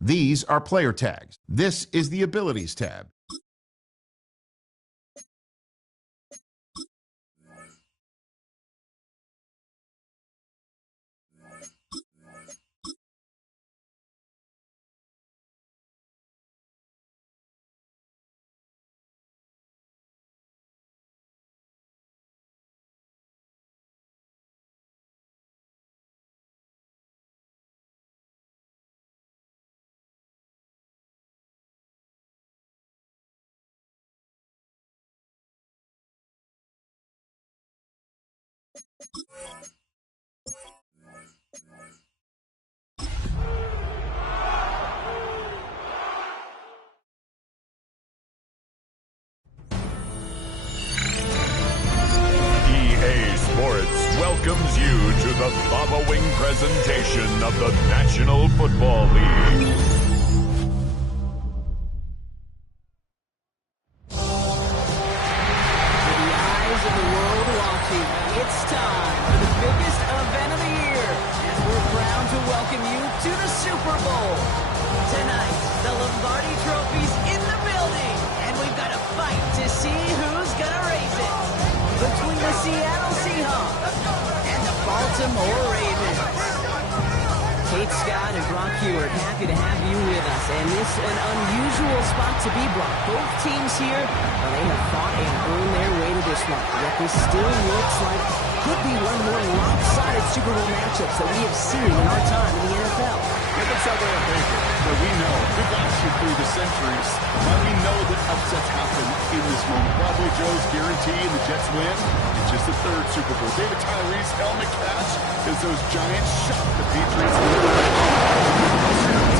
These are player tags. This is the Abilities tab. Welcomes you to the following presentation of the National Football League. To the eyes of the world watching, it's time for the biggest event of the year as we're proud to welcome you to the Super Bowl. Tonight, the Lombardi Trophy's in the building, and we've got a fight to see who's gonna raise it. Between the Seattle Seahawks and the Baltimore Ravens. Kate Scott and Brock Huard, happy to have you with us. And this is an unusual spot to be, Brock. Both teams here, well, they have fought and earned their way to this one. Yet this still looks like could be one of the more lopsided Super Bowl matchups that we have seen in our time in the NFL. Look at Southern Baker. But we know, we've watched you through the centuries, and we know that upsets happen in this moment. Broadway Joe's guarantee and the Jets win. It's just the third Super Bowl. David Tyree's helmet catch as those Giants shock the Patriots in the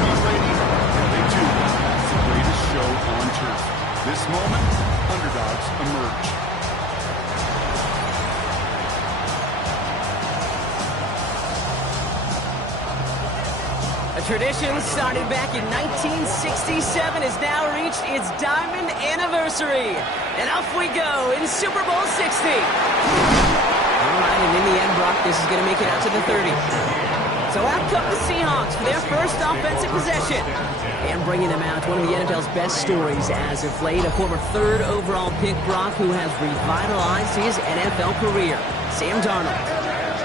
Tom Brady, and they too have the greatest show on turf. This moment, underdogs emerge. A tradition started back in 1967 has now reached its diamond anniversary. And off we go in Super Bowl 60. All right, and in the end, Brock, this is going to make it out to the 30. So out come the Seahawks for their first offensive possession. And bringing them out, one of the NFL's best stories as of late, a former third overall pick, Brock, who has revitalized his NFL career, Sam Darnold.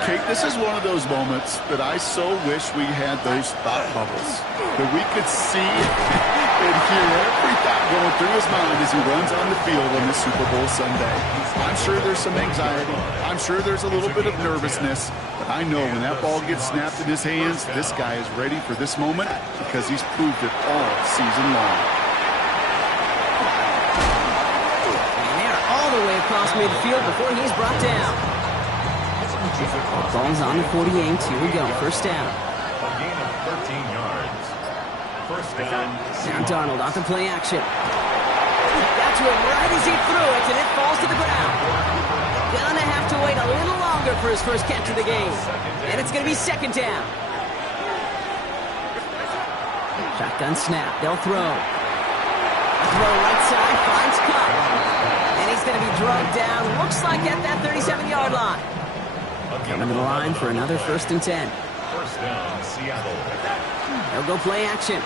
Kate, this is one of those moments that I so wish we had those thought bubbles, that we could see and hear every thought going through his mind as he runs on the field on this Super Bowl Sunday. I'm sure there's some anxiety. I'm sure there's a little bit of nervousness. But I know when that ball gets snapped in his hands, this guy is ready for this moment because he's proved it all season long. And they're all the way across midfield before he's brought down. Ball's on the 48. Here we go. First down. A gain of 13 yards. First down. Now Darnold off the play action. Got to him right as he threw it, and it falls to the ground. Gonna have to wait a little longer for his first catch of the game. And it's going to be second down. Shotgun snap. They'll throw. A throw right side. Finds Cup. And he's going to be drugged down. Looks like at that 37-yard line. Coming to the line for another 1st and 10. First down, Seattle. They'll go play action.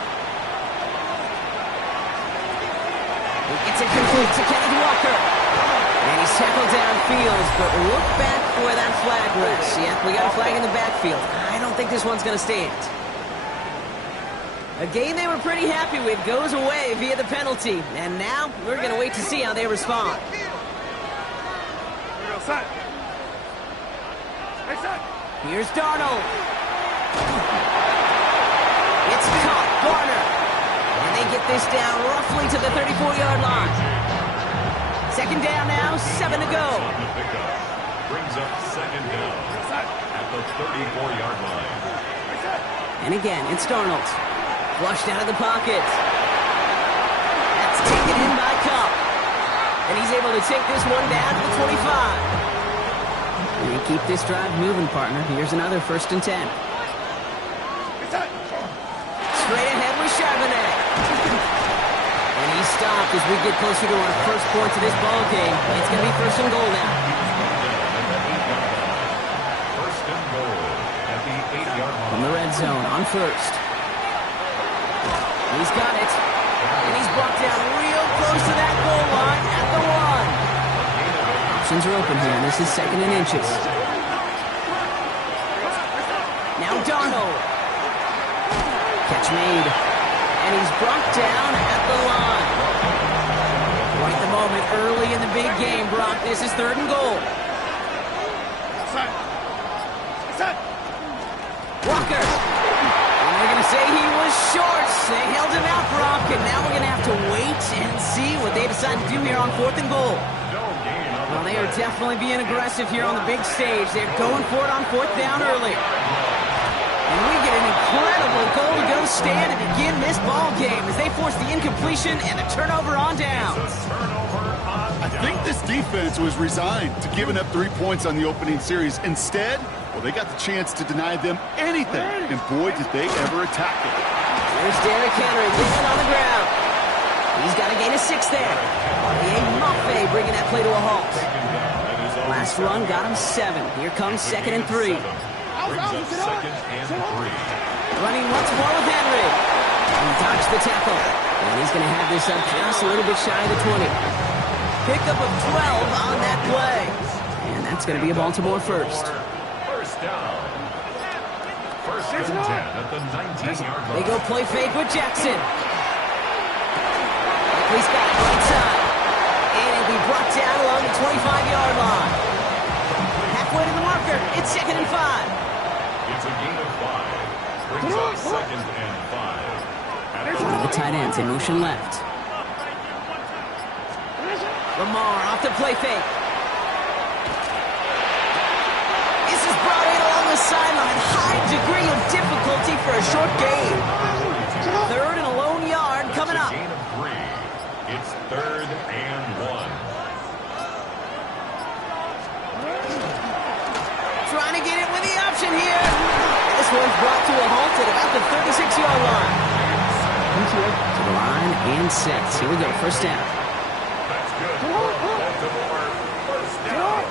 He gets it complete to Kenneth Walker. And he's tackled downfield, but look back for that flag rush. Yep, we got a flag in the backfield. I don't think this one's going to stand. A game they were pretty happy with goes away via the penalty. And now we're going to wait to see how they respond. Here's Darnold. It's caught. Garner. And they get this down roughly to the 34-yard line. Second down now, 7 to go. Brings up second down at the 34-yard line. And again, it's Darnold. Flushed out of the pocket. That's taken in by Cup. And he's able to take this one down to the 25. And keep this drive moving, partner. Here's another 1st and 10. Straight ahead with Charbonnet. stopped as we get closer to our first points of this ball game. It's going to be first and goal now. First and goal at the 8-yard line. From the red zone on first. He's got it. And he's brought down real close to that goal line at the 1. Options are open here, and this is second and inches. Now Darnold. Catch made. And he's brought down at the line. Right the moment early in the big game, Brock. This is third and goal. Walker. And they're going to say he was short. They held him out, Brock, and now we're going to have to wait and see what they decide to do here on fourth and goal. Well, they are definitely being aggressive here on the big stage. They're going for it on fourth down early. And we get an incredible goal-to-go stand to begin this ball game as they force the incompletion and a turnover on downs. I think this defense was resigned to giving up 3 points on the opening series. Instead, well, they got the chance to deny them anything, and boy, did they ever attack it. There's Derrick Henry living on the ground. He's got a gain of 6 there. RDA Mafe bringing that play to a halt. Last run got him 7. Here comes second and 3. Second and 3. Running once more with Henry. He dodged the tackle. And he's going to have this up just a little bit shy of the 20. Pickup of 12 on that play. And that's going to be a Baltimore first. First down. First and 10 at the 19-yard line. They go play fake with Jackson. He's got it right side. And it'll be brought down along the 25-yard line. Halfway to the marker. It's second and 5. It's a gain of 5. Brings up second and 5. One of the tight ends in motion left. Lamar off the play fake. This is brought in along the sideline. High degree of difficulty for a short gain. Third and a lone yard coming up. Gain of 3. It's third and 1. Trying to get it with the option here. This one's brought to a halt at about the 36-yard line. To the line and sets. Here we go, first down. That's good. Baltimore, first down.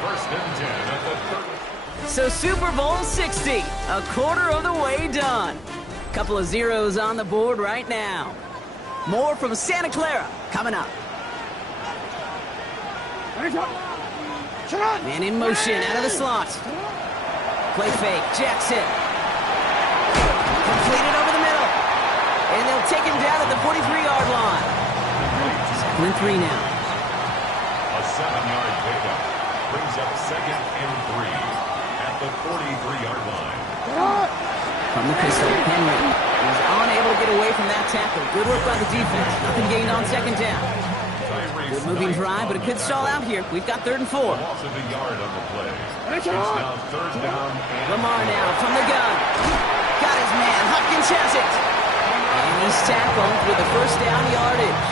First and 10 at the 30. So Super Bowl 60, a quarter of the way done. Couple of zeros on the board right now. More from Santa Clara coming up. Man in motion out of the slot. Play fake, Jackson. Completed over the middle. And they'll take him down at the 43-yard line. Second and 3 now. A 7-yard pickup brings up second and 3 at the 43-yard line. From the pistol, Henry was unable to get away from that tackle. Good work by the defense. Nothing gained on second down. Good moving drive, but it could stall out here. We've got third and 4. Loss of a yard on the play. It's now third down and Lamar now from the gun. Got his man. Hopkins has it. And he's tackled with the first down yardage.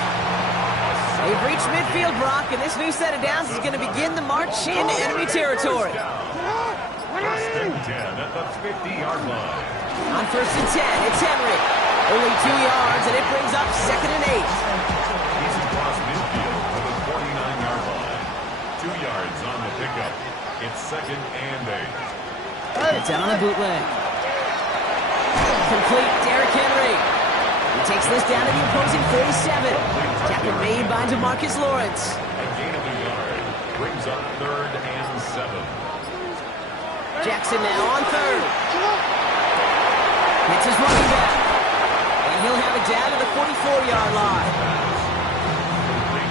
They've reached midfield, Brock, and this new set of downs is going to begin the march into enemy territory. first and 10 at the 50-yard line. On first and 10, it's Henry. Only 2 yards, and it brings up second and 8. He's across midfield to the 49-yard line. 2 yards on the pickup. It's second and 8. It's out on a bootleg. Complete, Derrick Henry. He takes this down to the opposing 47. Tackle made by DeMarcus Lawrence. A gain of a yard brings up third and 7. Jackson now on third. Hits his running back. And he'll have it down to the 44-yard line.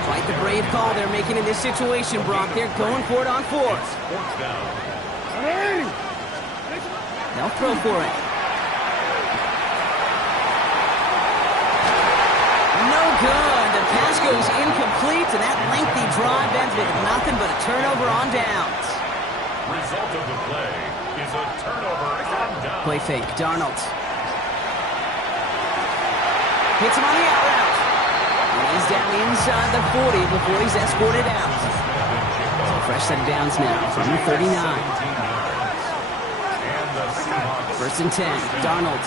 Quite the brave call they're making in this situation, Brock. They're going for it on fourth. Fourth down. They'll throw for it. No good. The pass goes incomplete, and that lengthy drive ends with nothing but a turnover on downs. Result of the play is a turnover on down. Play fake, Darnold. Hits him on the out route. And he's down inside the 40 before he's escorted out. So fresh set of downs now from the 39. First and 10, Darnold.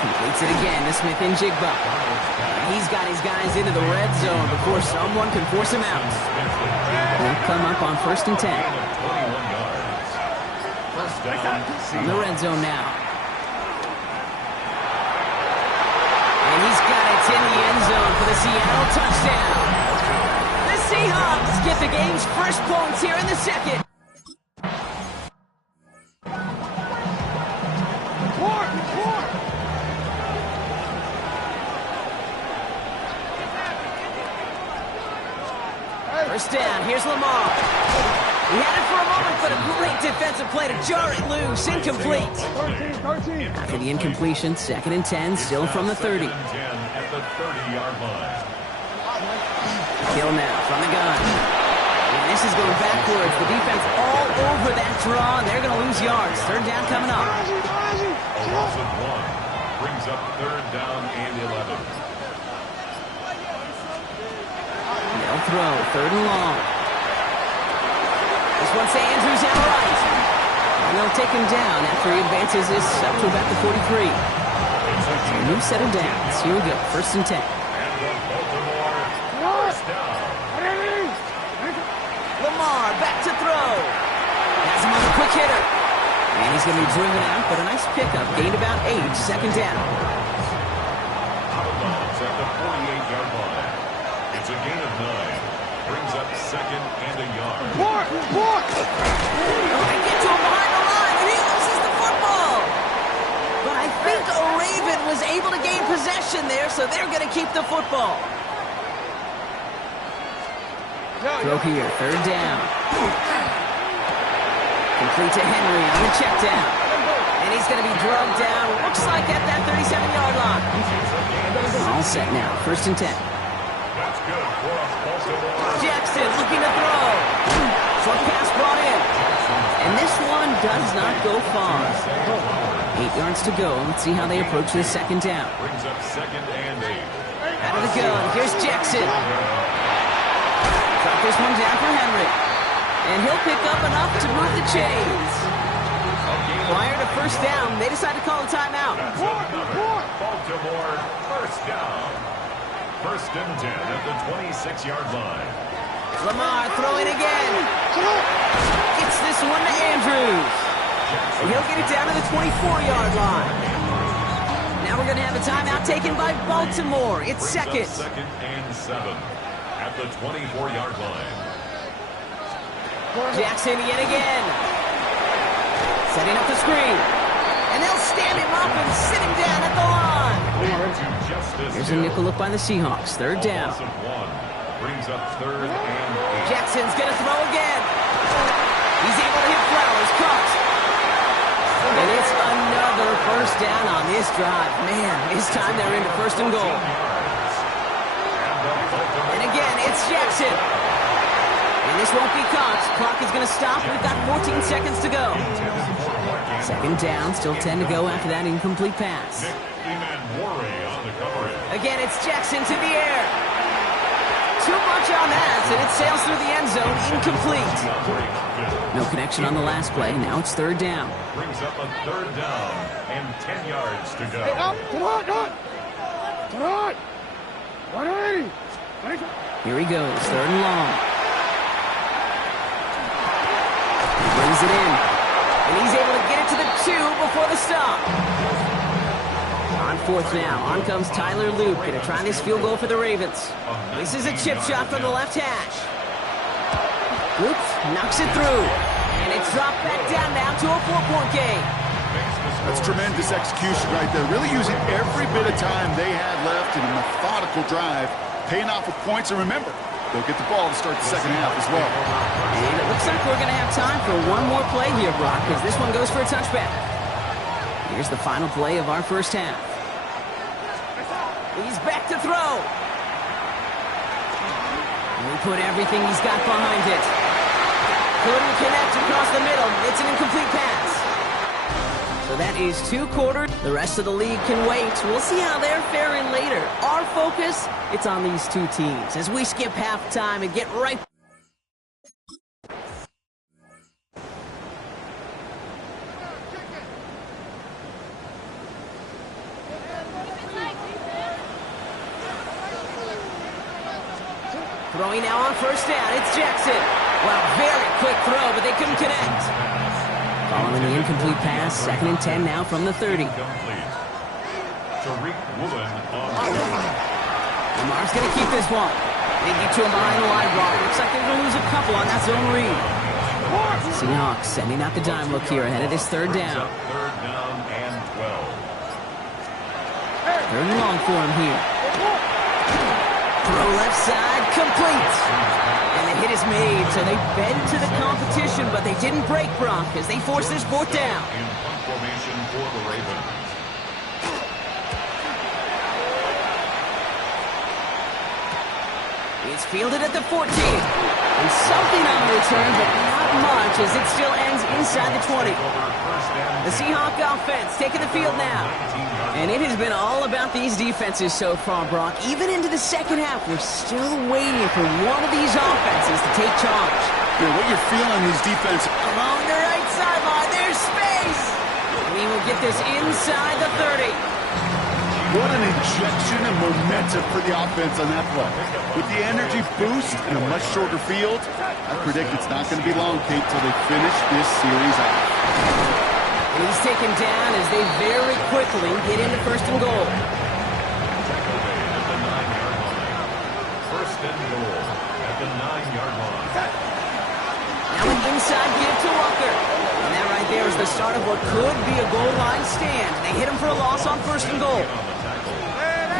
Completes it again to Smith and Jigba. He's got his guys into the red zone before someone can force him out. They'll come up on 1st and 10. 21 yards. First down, In the red zone now. And he's got it in the end zone for the Seattle touchdown. The Seahawks get the game's first points here in the second. First down, here's Lamar. He had it for a moment, but a great defensive play to jar it loose. Incomplete. After the incompletion, 2nd and 10, still from the 30. 10 at the 30-yard line. Hill now from the gun. And this is going backwards. The defense all over that draw, and they're going to lose yards. 3rd down coming up. A loss of 1 brings up 3rd down and 11. They'll throw, 3rd and long. This one's to Andrews out right. And they'll take him down after he advances this up to about the 43. So a new set of downs. Here we go, 1st and 10. And the Baltimore first down. Lamar back to throw. Has him on the quick hitter. And he's going to be driven out, but a nice pickup. Gained about 8, 2nd down. Out of bounds at the 48-yard line. It's a gain of 9. Brings up 2nd and a yard. They get to him behind the line, and he loses the football. But I think a Raven was able to gain possession there, so they're going to keep the football. Throw here, 3rd down. Complete to Henry on the check down. And he's going to be drugged down, looks like at that 37-yard line. All set now, 1st and 10. That's good for a Baltimore. Jackson looking to throw. Short pass brought in. And this one does not go far. 8 yards to go. Let's see how they approach this 2nd down. Brings up 2nd and 8. Out of the gun. Here's Jackson. Drop this one down for Henry. And he'll pick up enough to move the chains. Prior to 1st down, they decide to call a timeout. That's another Baltimore first down. 1st and 10 at the 26-yard line. Lamar throwing again. Gets this one to Andrews. And he'll get it down to the 24-yard line. Now we're going to have a timeout taken by Baltimore. It's 2nd. 2nd and 7 at the 24-yard line. Jackson yet again. Setting up the screen. And they'll stand him up and sit him down at the line. Here's a nickel look by the Seahawks. 3rd down. Loss of 1 brings up 3rd and 8. Jackson's going to throw again. He's able to hit Flowers. Caught. And it's another 1st down on this drive. Man, this time they're into 1st and goal. And again, it's Jackson. And this won't be caught. Clock is going to stop. We've got 14 seconds to go. 2nd down, still 10 to go after that incomplete pass. Again, it's Jackson to the air. Too much on that, and it sails through the end zone, incomplete. No connection on the last play. Now it's 3rd down. Brings up a 3rd down and 10 yards to go. Here he goes, 3rd and long. He brings it in. And he's able to get it to the 2 before the stop. On 4th now, on comes Tyler Luke. Going to try this field goal for the Ravens. This is a chip shot from the left hash. Luke knocks it through. And it's dropped back down now to a 4-point game. That's tremendous execution right there. Really using every bit of time they had left in a methodical drive, paying off with points. And remember, they'll get the ball to start the 2nd half as well. And it looks like we're going to have time for one more play here, Brock, because this one goes for a touchback. Here's the final play of our 1st half. He's back to throw. And he put everything he's got behind it. Couldn't connect across the middle. It's an incomplete pass. So that is 2 quarters. The rest of the league can wait. We'll see how they're faring later. Our focus, it's on these 2 teams as we skip halftime and get right. Throwing now on first down. It's Jackson. Wow, very quick throw, but they couldn't connect. Following the incomplete pass, 2nd and 10 now from the 30. Tariq Woolen on Lamar's going to keep this one. They get to him behind the line block. Looks like they're going to lose a couple on that zone read. Seahawks sending out the dime look here ahead of this 3rd down. 3rd down and 12. 3rd and long for him here. Throw left side, complete. And the hit is made, so they bend to the competition, but they didn't break, Brock, as they force this 4th down. In punt formation for the Ravens. It's fielded at the 14. And something on the return, but not much, as it still ends inside the 20. The Seahawk offense taking the field now. And it has been all about these defenses so far, Brock. Even into the 2nd half, we're still waiting for one of these offenses to take charge. Yeah, what you're feeling these defense Along the right sideline, there's space. We will get this inside the 30. What an injection of momentum for the offense on that play. With the energy boost and a much shorter field, I predict it's not going to be long, Kate, till they finish this series off. He's taken down as they very quickly get into 1st and goal. Tackle made at the 9-yard line. 1st and goal at the 9-yard line. Now an inside give to Walker. And that right there is the start of what could be a goal line stand. They hit him for a loss on 1st and goal.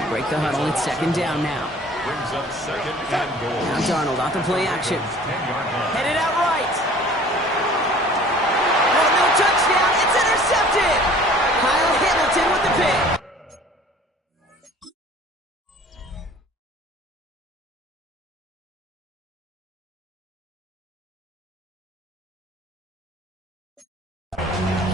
Break the huddle. It's 2nd down now. Brings up 2nd and goal. Now Darnold out to play action. 10-yard line. Headed out right. No touchdown. It's intercepted. Kyle Hamilton with the pick.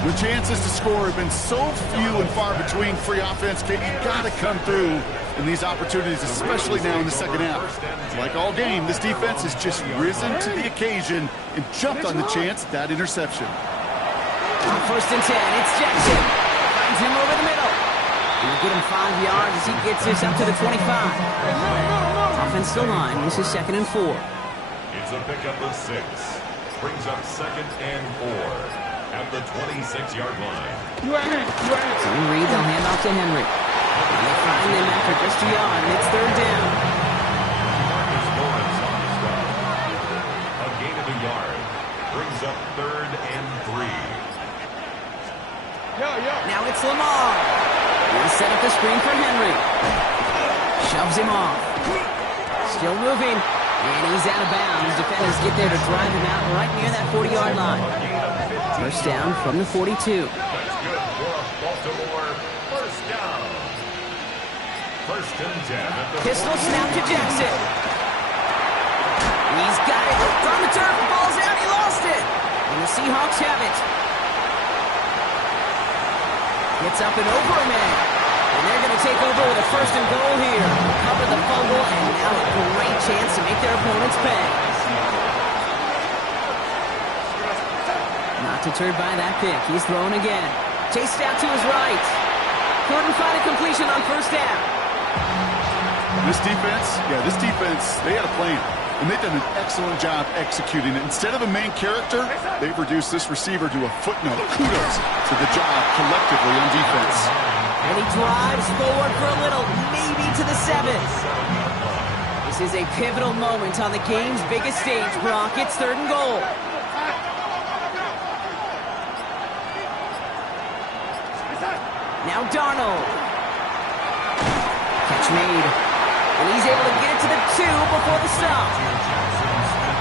The chances to score have been so few and far between for the offense, Kate. You've got to come through in these opportunities, especially now in the 2nd half. Like all game, this defense has just risen to the occasion and jumped on the chance at that interception. On 1st and 10, it's Jackson. Finds him over the middle. He'll get him 5 yards as he gets this up to the 25. Offensive line, this is 2nd and 4. It's a pickup of 6. Brings up 2nd and 4. At the 26-yard line. Zone read, they'll hand off to Henry. And they find him after just a yard, and it's 3rd down. Marcus Lawrence on the stop. A gain of a yard. Brings up 3rd and 3. Now it's Lamar. He'll set up the screen for Henry. Shoves him off. Still moving. And he's out of bounds. Defenders get there to drive him out right near that 40-yard line. 1st down from the 42. That's good for a Baltimore 1st down. 1st and 10 at the Pistol snap to Jackson. He's got it. On the turf, ball's out. He lost it. And the Seahawks have it. Gets up and over a man. And they're going to take over with a 1st and goal here. Cover the fumble, and now a great chance to make their opponents pay. Not deterred by that pick. He's thrown again. Chased out to his right. Couldn't find a completion on 1st down. This defense, they had a plan. And they've done an excellent job executing it. Instead of a main character, they've reduced this receiver to a footnote. Kudos to the job collectively on defense. And he drives forward for a little, maybe to the 7th. This is a pivotal moment on the game's biggest stage, Brock. It's 3rd and goal. Now Darnold. Catch made. And he's able to get it to the 2 before the stop.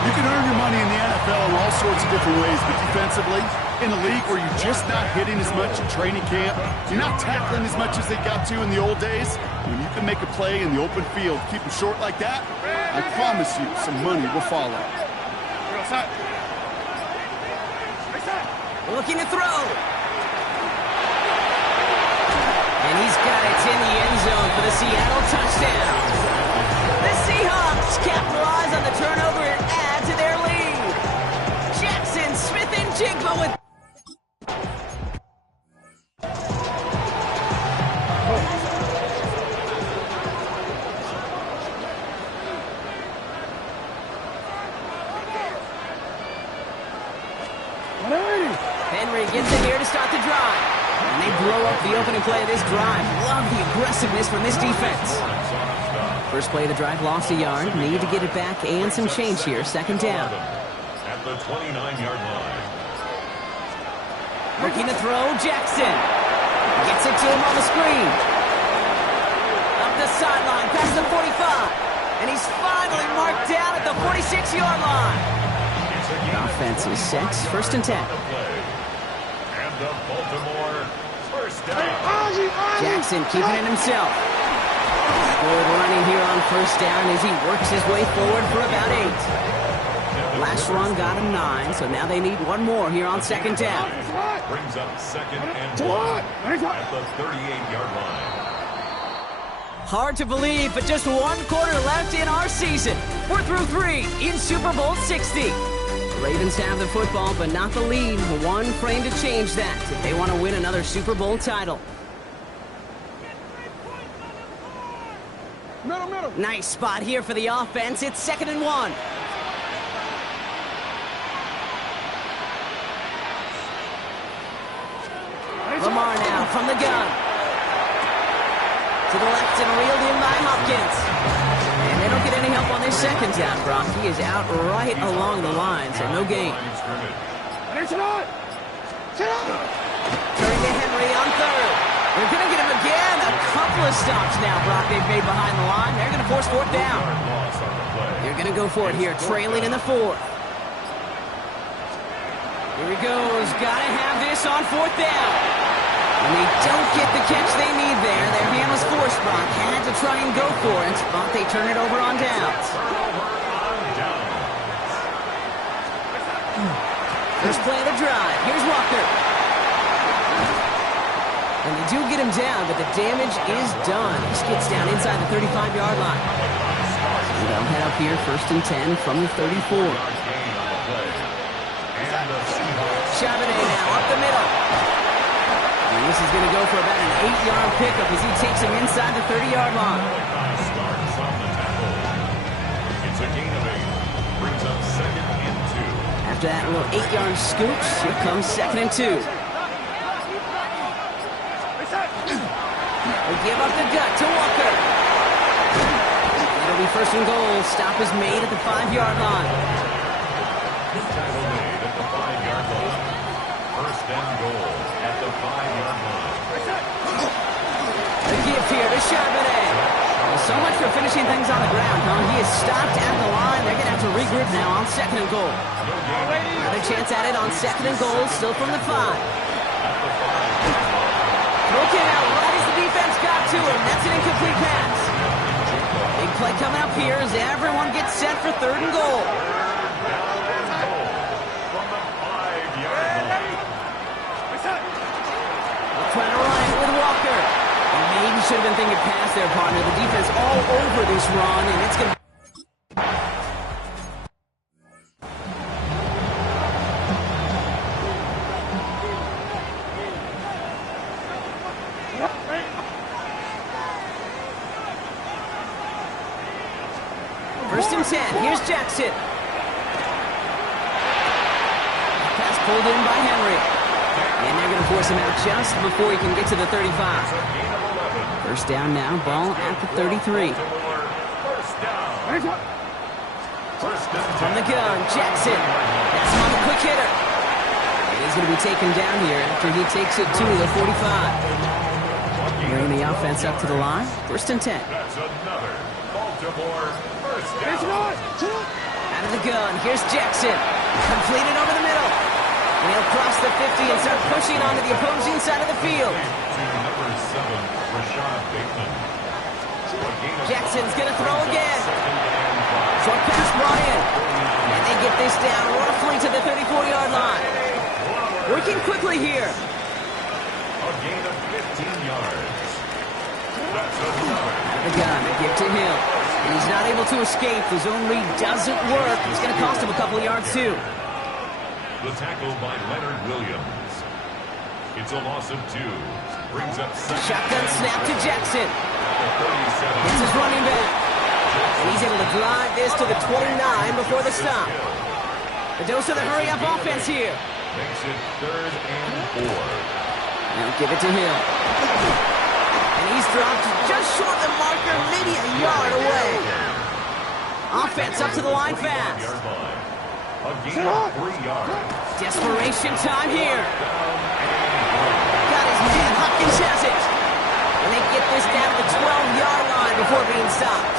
You can earn your money in the NFL in all sorts of different ways, but defensively, in a league where you're just not hitting as much in training camp, you're not tackling as much as they got to in the old days, when you can make a play in the open field, keep them short like that, I promise you some money will follow. Looking to throw. And he's got it in the end zone for the Seattle touchdown. The Seahawks capitalize on the turnover and add to their lead. Jackson, Smith, and Jigba with... throw up the opening play of this drive. Love the aggressiveness from this defense. First play of the drive, lost a yard. Need to get it back and some change here. Second down. At the 29-yard line. Looking to throw, Jackson. Gets it to him on the screen. Up the sideline, past the 45. And he's finally marked down at the 46-yard line. The offense is set. First and 10. And the Baltimore first down. Jackson keeping it himself. Good running here on first down as he works his way forward for about 8. Last run got him 9, so now they need one more here on second down. Brings up second and 1 at the 38-yard line. Hard to believe, but just one quarter left in our season. We're through 3 in Super Bowl 60. The Ravens have the football, but not the lead. One frame to change that if they want to win another Super Bowl title. Middle. Nice spot here for the offense. It's second and 1. Lamar now from the gun. To the left and reeled in by Hopkins. And they don't get any help on this second down. Brock, he is out right along the line, so no gain. Turning to Henry on third. They're going to get him again. A couple of stops now, Brock, they've made behind the line. They're going to force fourth down. They're going to go for it here, trailing in the 4th. Here he goes. Got to have this on fourth down. And they don't get the catch they need there. Their hand was forced, Brock. Had to try and go for it, but they turn it over on downs. First play of the drive. Here's Walker. And they do get him down, but the damage is done. He skids down inside the 35-yard line. And they'll head up here, first and 10 from the 34. Charbonnet now up the middle. And this is going to go for about an 8-yard pickup as he takes him inside the 30-yard line. It's a gain of 8. Brings up second and 2. After that little 8-yard scoops, here comes second and 2. They give up the gut to Walker. It'll be first and goal. Stop is made at the 5-yard line. Tackle made at the 5-yard line. First and goal at the 5-yard line. The give here to Charbonnet. So much for finishing things on the ground, huh? He is stopped at the line. They're going to have to regroup now on second and goal. Another chance at it on second and goal, still from the 5. Broken out right as the defense got to him. That's an incomplete pass. Big play coming up here as everyone gets set for third and goal. Trying to run it with Walker. And maybe should have been thinking pass there, partner. The defense all over this run, and it's going to... First and 10. Here's Jackson. Pass pulled in by Henry. And they're going to force him out just before he can get to the 35. First down now, ball at the 33. From the gun, Jackson. That's him on the quick hitter. And he's going to be taken down here after he takes it to the 45. Bringing the offense up to the line. First and 10. That's another Baltimore first down. Out of the gun, here's Jackson. Completed over the middle. And he'll cross the 50 and start pushing onto the opposing side of the field. To number 7, Rashad Bateman. Jackson's going to throw again. Short pass brought in. And they get this down roughly to the 34-yard line. Working quickly here. A gain of 15 yards. That's another. The gun, they give to him. And he's not able to escape. The zone read doesn't work. It's going to cost him a couple of yards, too. The tackle by Leonard Williams. It's a loss of 2. Brings up second. Shotgun snap to Jackson. It's 37. his running back. And he's able to drive this to the 29 before the stop. The dose of the hurry-up offense here. Makes it 3rd and 4. Now give it to Hill. And he's dropped just short of the marker, maybe a yard away. Offense up to the line fast. A gain of 3 yards. Desperation time here. Got his man. Hopkins has it. And they get this down to the 12-yard line before being stopped.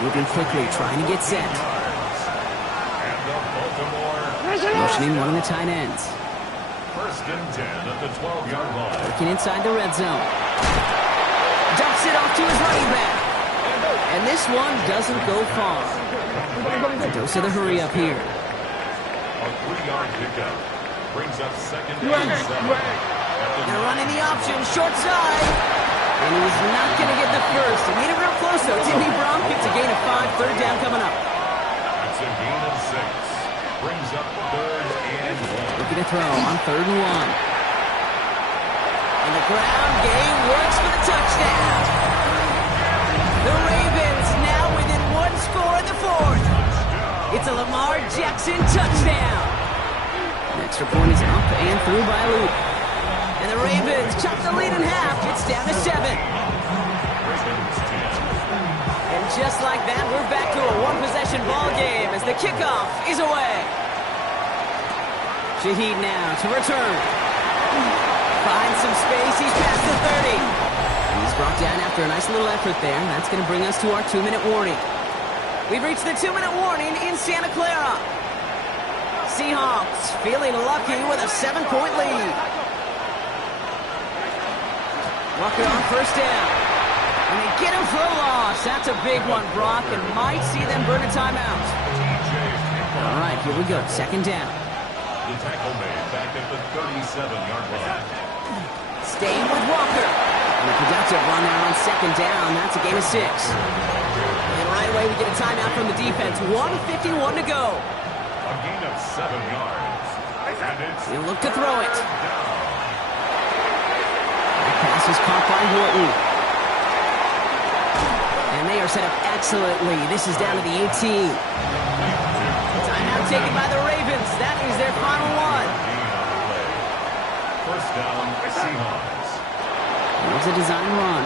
Moving quickly, trying to get set. And the Baltimore Motioning one of the tight ends. 1st and 10 at the 12-yard line. Working inside the red zone. Dumps it off to his running back. And this one doesn't go far. Dose of the hurry up here. A 3-yard pickup brings up 2nd and 7. They're running the option, short side. And he's not going to get the first. He made it real close, though, didn't he, Brom? It's a gain of 5, 3rd down coming up. It's a gain of 6. Brings up 3rd and 1. Looking to throw on 3rd and 1. And the ground game works for the touchdown. The Ravens now within 1 score in the 4th. It's a Lamar Jackson touchdown. The extra point is up and through by Luke. And the Ravens chop the lead in half. It's down to 7. And just like that, we're back to a one-possession ball game as the kickoff is away. Shaheed now to return. Finds some space. He's past the 30. He's brought down after a nice little effort there. That's going to bring us to our 2-minute warning. We've reached the 2-minute warning in Santa Clara. Seahawks feeling lucky with a 7-point lead. Walker on 1st down. And they get him for a loss. That's a big one, Brock, and might see them burn a timeout. All right, here we go. 2nd down. The tackle made back at the 37-yard line. Staying with Walker. And a productive run there on 2nd down. That's a gain of 6. And right away, we get a timeout from the defense. 1:51 to go. A gain of 7 yards. And it's He'll look to throw it. down. Pass is caught by Horton. And they are set up excellently. This is down to the 18. Timeout taken by the Ravens. That is their final one. First down, Seahawks. There's a design run.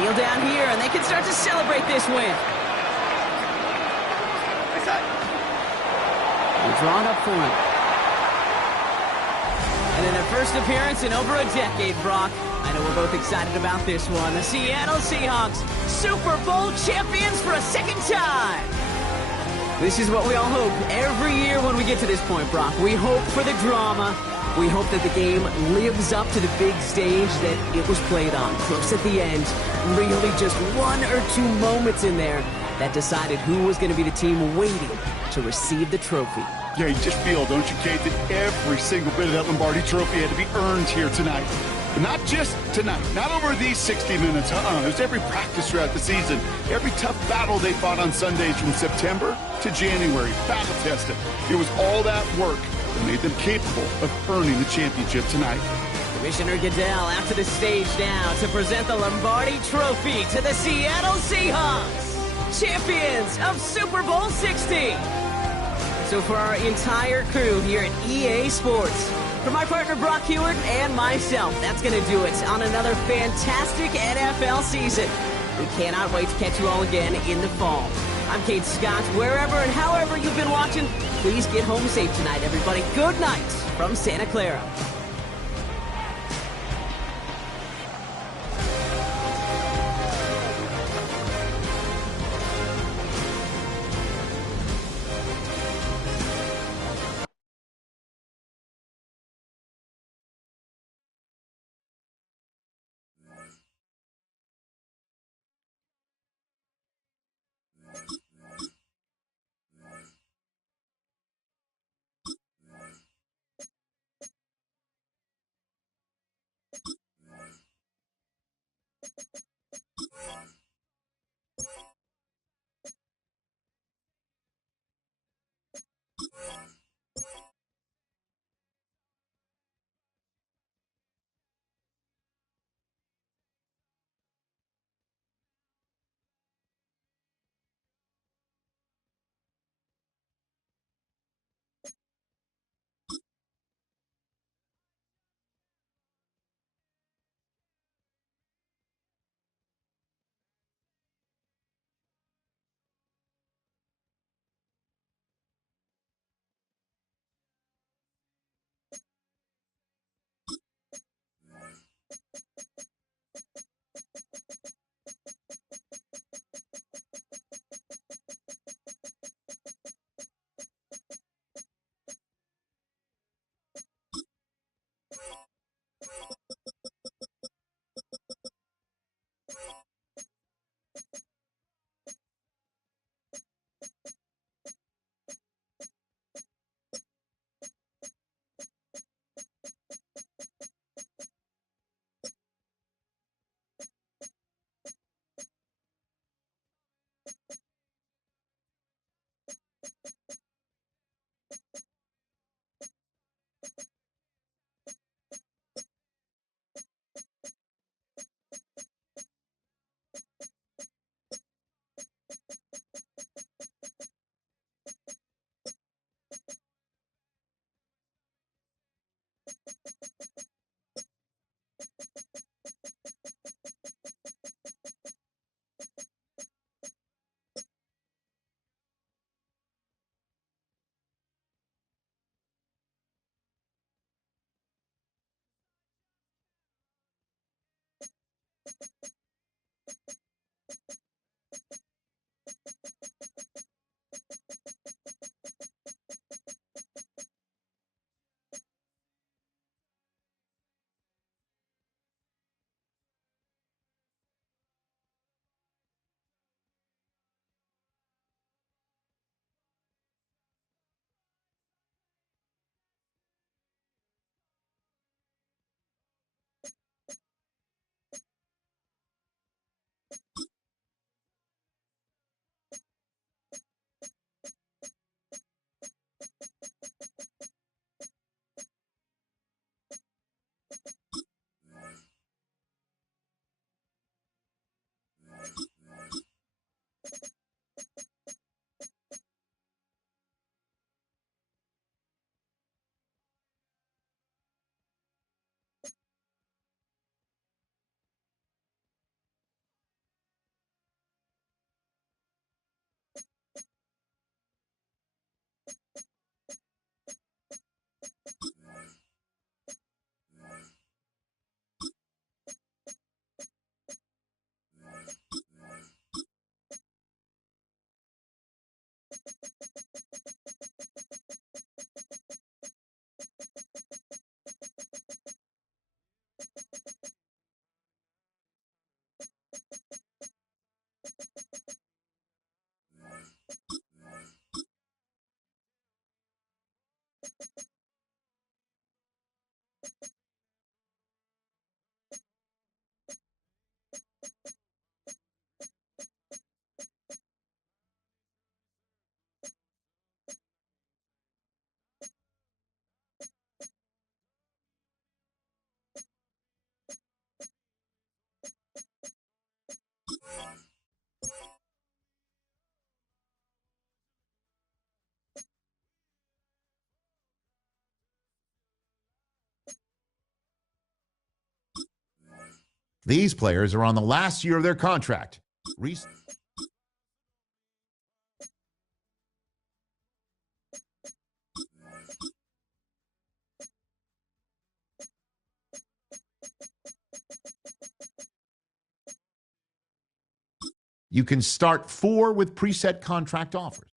Kneel down here, and they can start to celebrate this win. We'll draw it up for him. And in their first appearance in over a decade, Brock, I know we're both excited about this one. The Seattle Seahawks, Super Bowl champions for a 2nd time. This is what we all hope every year when we get to this point, Brock. We hope for the drama. We hope that the game lives up to the big stage that it was played on. Close at the end. Really just 1 or 2 moments in there that decided who was going to be the team waiting to receive the trophy. Yeah, you just feel, don't you, Kate, that every single bit of that Lombardi trophy had to be earned here tonight. But not just tonight, not over these 60 minutes. It was every practice throughout the season, every tough battle they fought on Sundays from September to January, battle tested. It was all that work that made them capable of earning the championship tonight. Commissioner Goodell out to the stage now to present the Lombardi Trophy to the Seattle Seahawks, champions of Super Bowl 60. So for our entire crew here at EA Sports, for my partner Brock Hewitt and myself, that's going to do it on another fantastic NFL season. We cannot wait to catch you all again in the fall. I'm Kate Scott. Wherever and however you've been watching, please get home safe tonight, everybody. Good night from Santa Clara. These players are on the last year of their contract. You can start 4 with preset contract offers.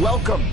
Welcome.